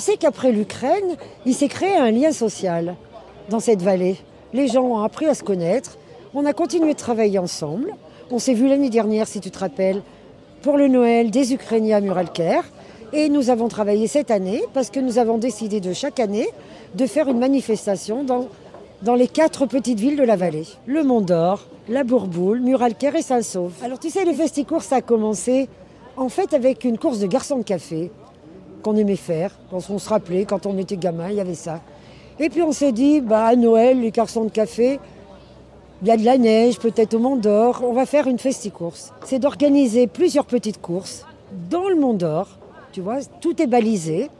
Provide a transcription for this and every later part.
tu sais qu'après l'Ukraine, il s'est créé un lien social dans cette vallée. Les gens ont appris à se connaître. On a continué de travailler ensemble. On s'est vu l'année dernière, si tu te rappelles, pour le Noël des Ukrainiens à Muralker. Et nous avons travaillé cette année parce que nous avons décidé de chaque année de faire une manifestation dans les 4 petites villes de la vallée. Le Mont-d'Or, la Bourboule, Muralker et Saint-Saulve. Alors tu sais, les Festi-Courses, ça a commencé en fait avec une course de garçons de café qu'on aimait faire. On se rappelait, quand on était gamin, il y avait ça. Et puis on s'est dit, à Noël, les garçons de café, il y a de la neige, peut-être au Mont-d'Or, on va faire une Festi-Course. C'est d'organiser plusieurs petites courses dans le Mont-d'Or. Tu vois, tout est balisé.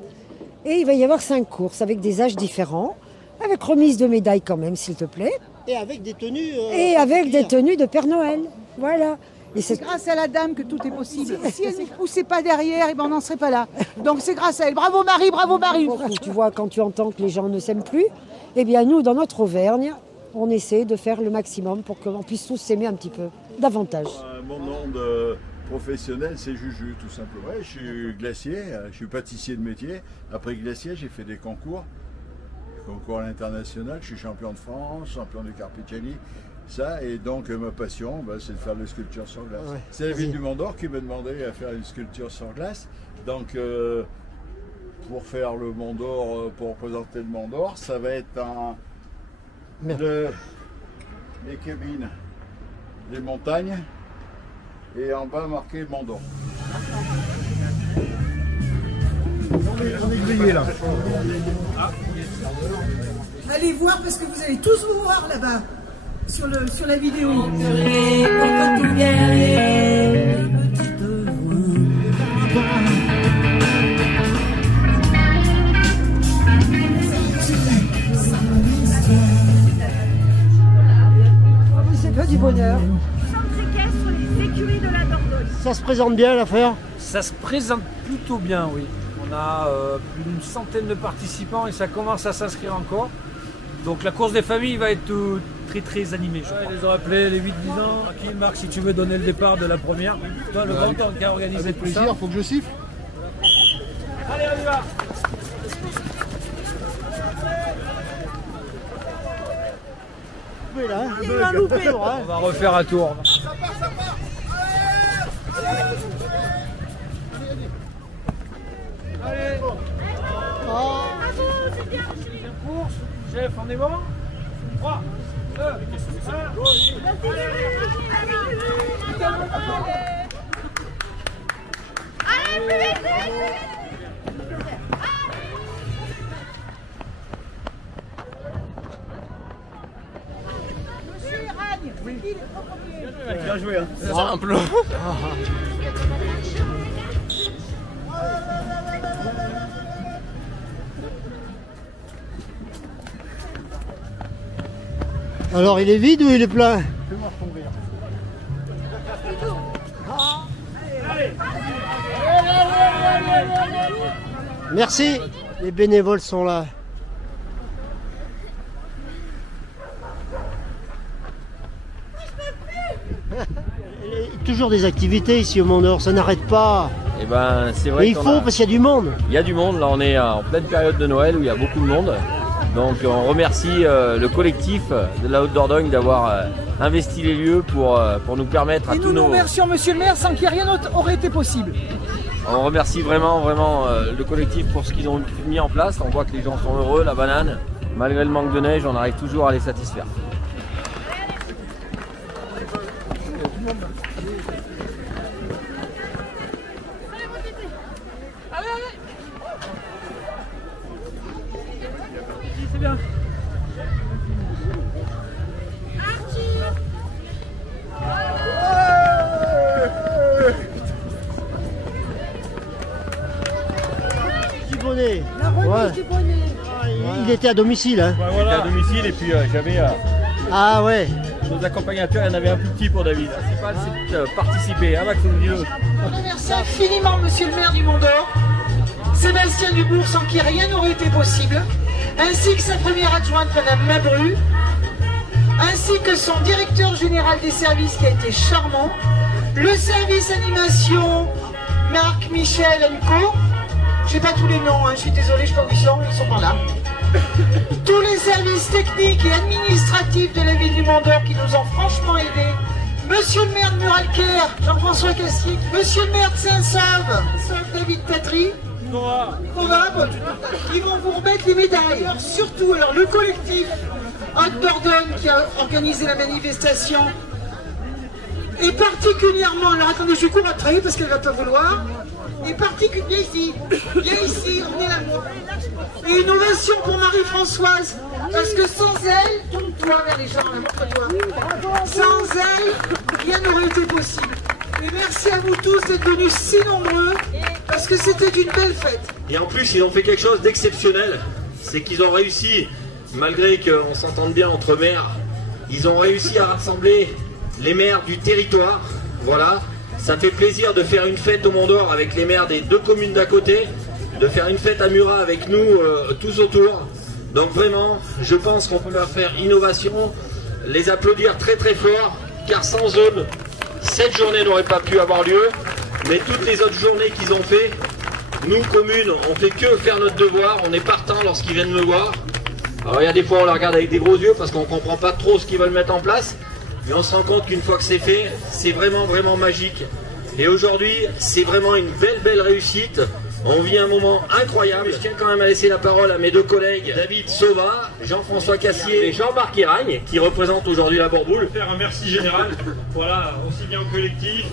Et il va y avoir 5 courses avec des âges différents, avec remise de médailles quand même, s'il te plaît. Et avec des tenues. Et avec des tenues de Père Noël. Voilà. Et c'est grâce à la dame que tout est possible. Si elle ne poussait pas derrière, on n'en serait pas là. Donc c'est grâce à elle. Bravo Marie, bravo Marie. Tu vois, quand tu entends que les gens ne s'aiment plus, eh bien nous, dans notre Auvergne, on essaie de faire le maximum pour qu'on puisse tous s'aimer un petit peu, davantage. Mon nom de professionnel, c'est Juju, tout simplement. Ouais, je suis glacier, je suis pâtissier de métier. Après glacier, j'ai fait des concours à l'international. Je suis champion de France, champion du Carpicciani. Ça, et donc ma passion, c'est de faire des sculptures sur glace. Ouais. C'est la ville du Mont-d'Or qui m'a demandé à faire une sculpture sur glace. Donc, pour faire le Mont-d'Or, pour représenter le Mont-d'or, ça va être les cabines des montagnes et en bas marqué Mont-d'Or. On est grillé là. Allez voir parce que vous allez tous vous voir là-bas sur la vidéo. C'est pas du bonheur. Centre équestre sur les écuries de la Dordogne. Ça se présente bien l'affaire? Ça se présente plutôt bien, oui. On a plus d'une centaine de participants et ça commence à s'inscrire encore. Donc la course des familles va être très animée, je crois. Ils les ont appelés les 8-10 ans. Tranquille, Marc, si tu veux donner le départ de la première. Toi, le grand temps qui a organisé avec tout plaisir, ça. Faut que je siffle. Allez, on y va. Là, hein. Il y a eu un loupé. On va refaire un tour. Allez. Bravo, c'est bien. Course. Chef, on est bon? 3, 2, 1. Allez, plus vite. Monsieur Iragne, oui. Il est trop premier. Bien joué, hein. Simple. Alors, il est vide ou il est plein? Merci, les bénévoles sont là. Toujours des activités ici au Mont-d'Or, ça n'arrête pas. Et ben c'est vrai. Et il faut parce qu'il y a du monde. Il y a du monde, là on est en pleine période de Noël où il y a beaucoup de monde. Donc on remercie le collectif de la Haute-Dordogne d'avoir investi les lieux pour nous permettre à tous nos... Et nous remercions Monsieur le maire, sans qui rien d'autre aurait été possible. On remercie vraiment le collectif pour ce qu'ils ont mis en place. On voit que les gens sont heureux, la banane. Malgré le manque de neige, on arrive toujours à les satisfaire. C'est bien. Bonnet. La remise Ouais. du bonnet. Il était à domicile, hein. Ouais, voilà. J'étais à domicile et puis j'avais Ah ouais. nos accompagnateurs, il y en avait un plus petit pour David. C'est pas de participer, hein Max, dis-le. On remercie infiniment Monsieur le maire du Mont-d'Or, Sébastien Dubourg, sans qui rien n'aurait été possible, ainsi que sa première adjointe, Madame Mabru, ainsi que son directeur général des services qui a été charmant, le service animation, Marc Michel Enco, J'ai pas tous les noms, hein, je suis désolée, je sais pas où ils sont pas là. Tous les services techniques et administratifs de la ville du Mont-d'Or qui nous ont franchement aidés. Monsieur le maire de Muralcaire, Jean-François Cassier, monsieur le maire de Saint-Sauve, David Patry, ils vont vous remettre les médailles. Alors, surtout, alors, le collectif Haute Dordogne qui a organisé la manifestation, et particulièrement, alors attendez, je cours après parce qu'elle ne va pas vouloir, et particulièrement ici, on est là. Et une ovation pour Marie-Françoise, parce que sans elle, tourne-toi vers les gens, montre-toi. Sans elle, rien n'aurait été possible. Et merci à vous tous d'être venus si nombreux, parce que c'était une belle fête. Et en plus, ils ont fait quelque chose d'exceptionnel, c'est qu'ils ont réussi, malgré qu'on s'entende bien entre maires, ils ont réussi à rassembler les maires du territoire. Voilà, ça fait plaisir de faire une fête au Mont-d'Or avec les maires des 2 communes d'à côté, de faire une fête à Murat avec nous tous autour. Donc vraiment, je pense qu'on peut leur faire innovation, les applaudir très très fort, car sans eux, cette journée n'aurait pas pu avoir lieu, mais toutes les autres journées qu'ils ont fait, nous, communes, on fait que faire notre devoir, on est partant lorsqu'ils viennent me voir. Alors il y a des fois on la regarde avec des gros yeux parce qu'on ne comprend pas trop ce qu'ils veulent mettre en place, mais on se rend compte qu'une fois que c'est fait, c'est vraiment vraiment magique. Et aujourd'hui, c'est vraiment une belle réussite. On vit un moment incroyable. Je tiens quand même à laisser la parole à mes 2 collègues, David Sauva, Jean-François Cassier et Jean-Marc Iragne, qui représentent aujourd'hui la Bourboule. Faire un merci général, voilà, aussi bien au collectif,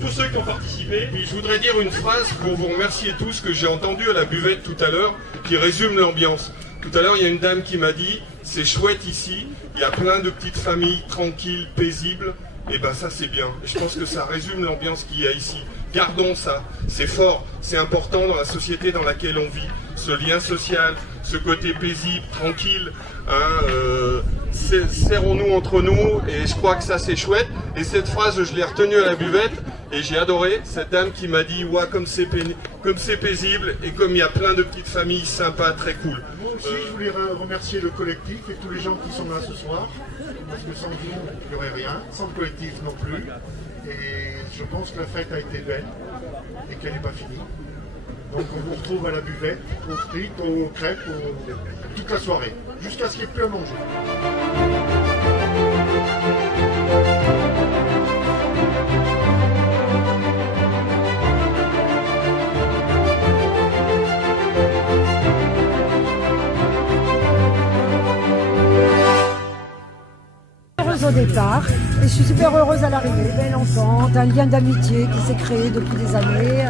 tous ceux qui ont participé. Puis je voudrais dire une phrase pour vous remercier tous que j'ai entendu à la buvette tout à l'heure, qui résume l'ambiance. Tout à l'heure, il y a une dame qui m'a dit « C'est chouette ici, il y a plein de petites familles tranquilles, paisibles. » Et ben ça c'est bien. Je pense que ça résume l'ambiance qu'il y a ici. Gardons ça, c'est fort, c'est important dans la société dans laquelle on vit. Ce lien social, ce côté paisible, tranquille, hein, serrons-nous entre nous, et je crois que ça c'est chouette. Et cette phrase, je l'ai retenue à la buvette, et j'ai adoré, cette dame qui m'a dit « Ouais, comme c'est paisible, et comme il y a plein de petites familles sympas, très cool. » Moi aussi, je voulais remercier le collectif et tous les gens qui sont là ce soir, parce que sans vous, il n'y aurait rien, sans le collectif non plus. Et je pense que la fête a été belle et qu'elle n'est pas finie. Donc on vous retrouve à la buvette, aux frites, aux crêpes, toute la soirée, jusqu'à ce qu'il n'y ait plus à manger. Au départ et je suis super heureuse à l'arrivée, belle entente, un lien d'amitié qui s'est créé depuis des années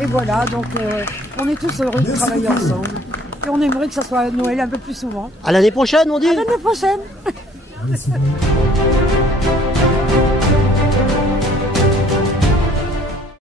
et voilà, donc on est tous heureux de travailler ensemble et on aimerait que ça soit Noël un peu plus souvent. À l'année prochaine on dit. À l'année prochaine.